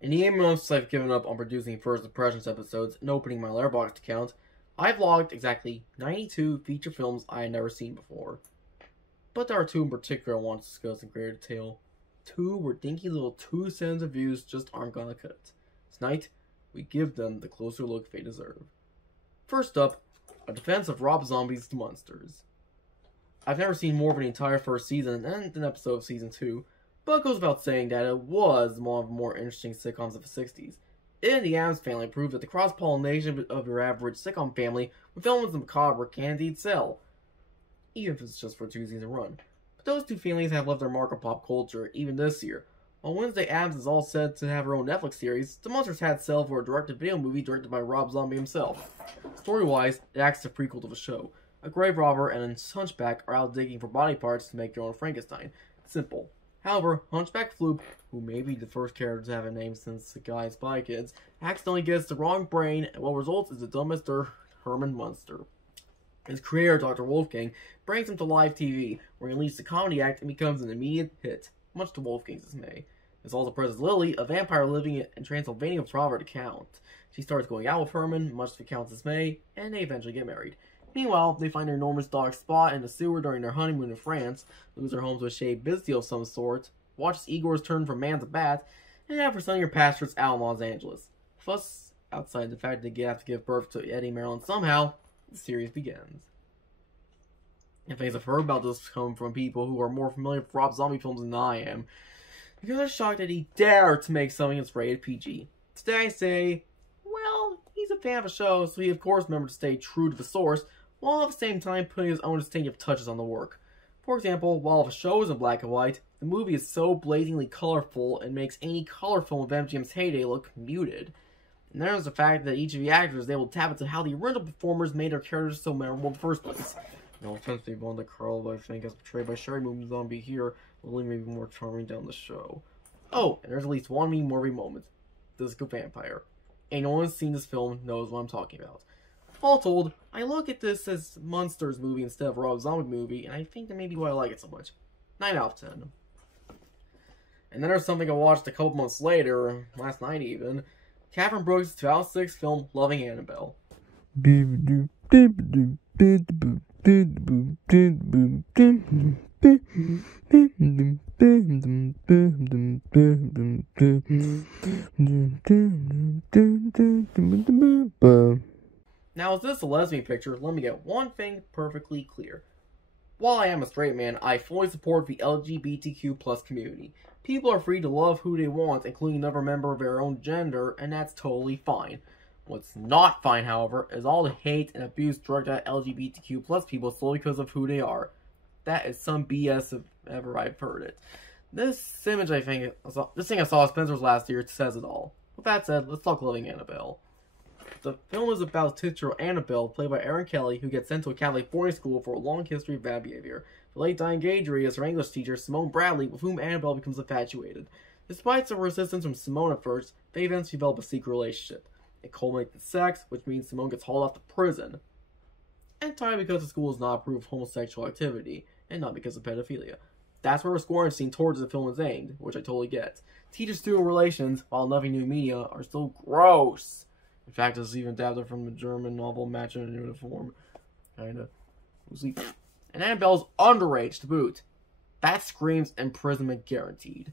In the 8 months I've given up on producing First Impressions episodes and opening my Letterboxd account, I've logged exactly 92 feature films I had never seen before. But there are 2 in particular I want to discuss in greater detail. 2 where dinky little 2 cents of views just aren't gonna cut it. Tonight, we give them the closer look they deserve. First up, a defense of Rob Zombie's The Munsters. I've never seen more of an entire first season and an episode of season 2, but it goes without saying that it was one of the more interesting sitcoms of the 60s. In The Addams Family proved that the cross-pollination of your average sitcom family with elements of macabre can indeed sell, even if it's just for a 2-season run. But those 2 families have left their mark on pop culture even this year. While Wednesday Addams is all set to have her own Netflix series, The Munsters had sell for a directed-video movie directed by Rob Zombie himself. Story-wise, it acts as a prequel to the show. A grave robber and a hunchback are out digging for body parts to make their own Frankenstein. Simple. However, Hunchback Floop, who may be the first character to have a name since the guy in Spy Kids, accidentally gets the wrong brain, and what results is the dumbest Herman Munster. His creator, Dr. Wolfgang, brings him to live TV, where he leads the comedy act and becomes an immediate hit, much to Wolfgang's dismay. This also presents Lily, a vampire living in Transylvania with Robert the Count. She starts going out with Herman, much to the Count's dismay, and they eventually get married. Meanwhile, they find their enormous dog Spot in the sewer during their honeymoon in France, lose their home to a shaved Bizzy of some sort, watch Igor's turn from man to bat, and have her sunnier pastures out in Los Angeles. Plus, outside the fact that they have to give birth to Eddie Maryland somehow, the series begins. And things I've heard about this come from people who are more familiar with Rob Zombie films than I am, because they're shocked that he dared to make something that's rated PG. Today I say, well, he's a fan of the show, so he of course remembered to stay true to the source, while at the same time putting his own distinctive touches on the work. For example, while the show is in black and white, the movie is so blazingly colorful and makes any color film of MGM's heyday look muted. And there's the fact that each of the actors is able to tap into how the original performers made their characters so memorable in the first place. No offense to Yvonne Carl, but I think as portrayed by Sherry Moon Zombie here, Lily may be more charming down the show. Oh, and there's at least one meme-worthy moment. Disco Vampire. Anyone who's seen this film knows what I'm talking about. All told, I look at this as Munsters movie instead of Rob Zombie movie, and I think that may be why I like it so much. 9 out of 10. And then there's something I watched a couple months later, last night even, Catherine Brooks' 2006 film Loving Annabelle. Now, is this a lesbian picture? Let me get one thing perfectly clear. While I am a straight man, I fully support the LGBTQ+ community. People are free to love who they want, including another member of their own gender, and that's totally fine. What's not fine, however, is all the hate and abuse directed at LGBTQ+ people solely because of who they are. That is some BS if ever I've heard it. This image this thing I saw at Spencer's last year says it all. With that said, let's talk Loving Annabelle. The film is about titular Annabelle, played by Erin Kelly, who gets sent to a Catholic boarding school for a long history of bad behavior. The late Diane Gagery is her English teacher, Simone Bradley, with whom Annabelle becomes infatuated. Despite some resistance from Simone at first, they eventually develop a secret relationship. It culminates in sex, which means Simone gets hauled off to prison. Entirely because the school does not approve of homosexual activity, and not because of pedophilia. That's where the scoring scene towards the film is aimed, which I totally get. Teacher-student relations, while loving new media, are still gross. In fact, it's even adapted from the German novel Match in a Uniform. Kinda. And Annabelle's underage to boot. That screams imprisonment guaranteed.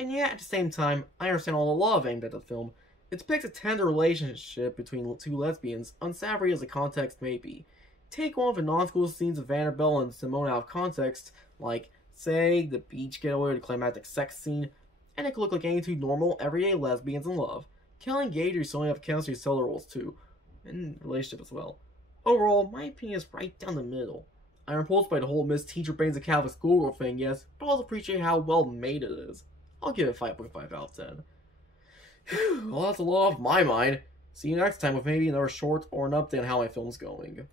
And yet, at the same time, I understand all the love aimed at the film. It depicts a tender relationship between 2 lesbians, unsavory as the context may be. Take one of the non-school scenes of Annabelle and Simone out of context, like, say, the beach getaway or the climactic sex scene, and it could look like any 2 normal, everyday lesbians in love. Kelly and Gagery certainly have chemistry solo roles too, and relationship as well. Overall, my opinion is right down the middle. I'm repulsed by the whole Miss Teacher Brains a Catholic schoolgirl thing, yes, but I also appreciate how well made it is. I'll give it 5.5 out of 10. Whew, well, that's a lot off my mind. See you next time with maybe another short or an update on how my film's going.